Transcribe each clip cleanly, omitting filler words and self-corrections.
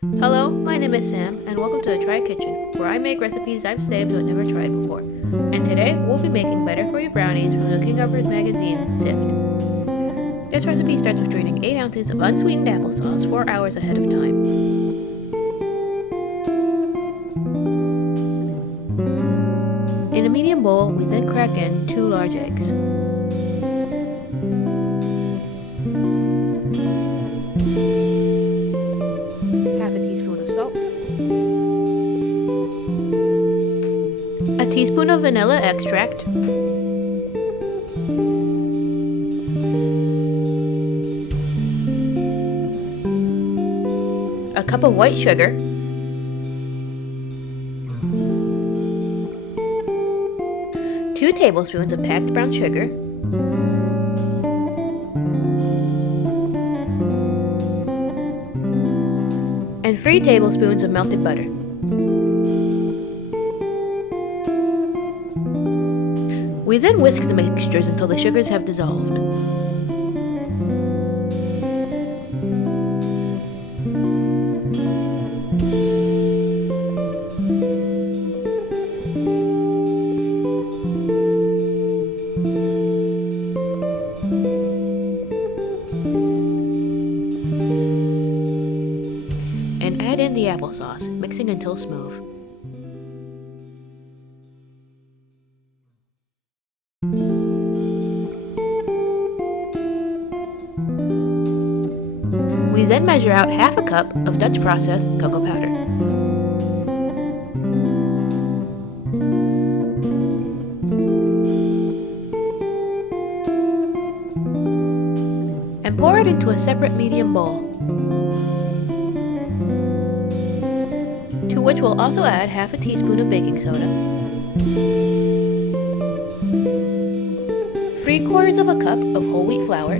Hello, my name is Sam, and welcome to the Try Kitchen, where I make recipes I've saved but never tried before. And today, we'll be making Better For You Brownies from the King Uppers magazine, Sift. This recipe starts with draining 8 ounces of unsweetened applesauce 4 hours ahead of time. In a medium bowl, we then crack in 2 large eggs. Half a teaspoon of salt. A teaspoon of vanilla extract. A cup of white sugar. 2 tablespoons of packed brown sugar. And 3 tablespoons of melted butter. We then whisk the mixtures until the sugars have dissolved. And add in the applesauce, mixing until smooth. We then measure out half a cup of Dutch processed cocoa powder. And pour it into a separate medium bowl, to which we'll also add half a teaspoon of baking soda, 3/4 of a cup of whole wheat flour,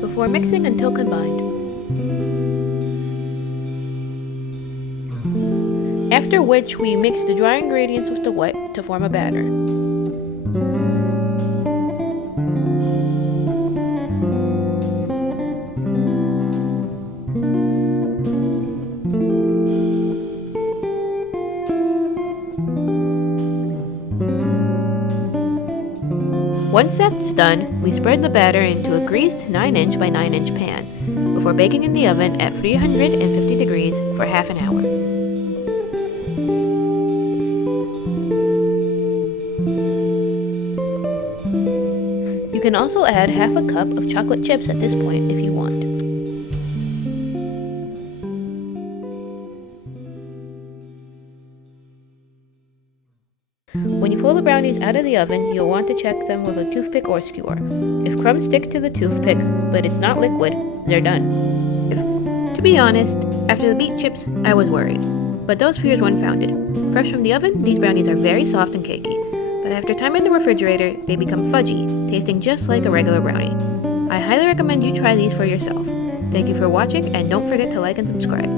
before mixing until combined. After which we mix the dry ingredients with the wet to form a batter. Once that's done, we spread the batter into a greased 9-inch by 9-inch pan before baking in the oven at 350 degrees for half an hour. You can also add half a cup of chocolate chips at this point if you want. When you pull the brownies out of the oven, you'll want to check them with a toothpick or skewer. If crumbs stick to the toothpick, but it's not liquid, they're done. To be honest, after the beet chips, I was worried. But those fears were unfounded. Fresh from the oven, these brownies are very soft and cakey. But after time in the refrigerator, they become fudgy, tasting just like a regular brownie. I highly recommend you try these for yourself. Thank you for watching, and don't forget to like and subscribe.